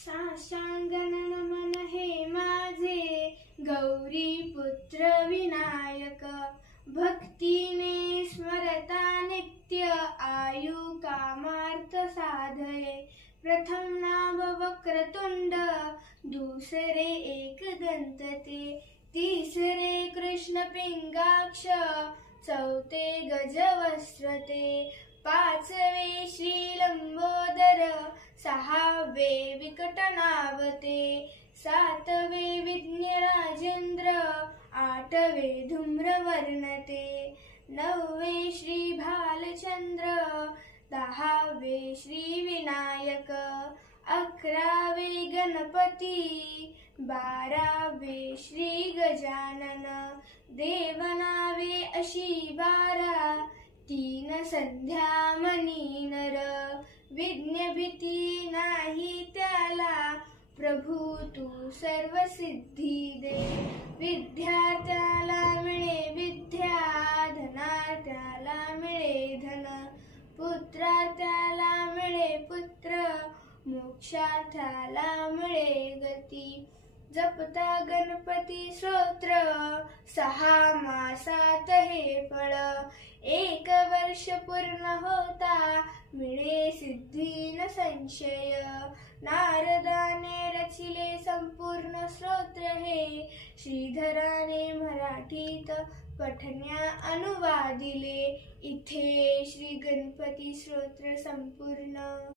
साष्टांग नमन हे माझे गौरी पुत्र विनायक, भक्तीने स्मरता नित्य आयु कामार्थ साधये। प्रथम नाभ वक्रतुंड, दुसरे एकदंत ते, तिसरे कृष्ण पिंगाक्ष, चौथे गजवस्त्र ते, पाचवे श्री लंबोदर, सहावे विकटनाभ ते, सातवे विघ्न राजेंद्र, आठवे धूम्रवर्ण ते, नववे श्री भालचंद्र, दहावे श्री विनायक, अकरावे गणपती, बारावे श्री गजानन, देवनावे अशी बारा, तीन संध्या मनी नर, विघ्न भीती नाही त्याला, प्रभू तू सर्व सिद्धी दे। विद्यार्थ्याला मिळे विद्या, धनार्थ्याला मिळे धन, पुत्रार्थ्याला मिळे पुत्र, मोक्षार्थ्याला मिळे गती। जपता गणपती स्तोत्र, 6 मासात हे फळ, 1 वर्ष पूर्ण होता मिळे सिद्धी न संशय। नारदाने रचिले संपूर्ण स्तोत्र हे, श्रीधराने मराठीत पठण्या अनुवादिले। इथे श्री गणपती स्तोत्र संपूर्ण।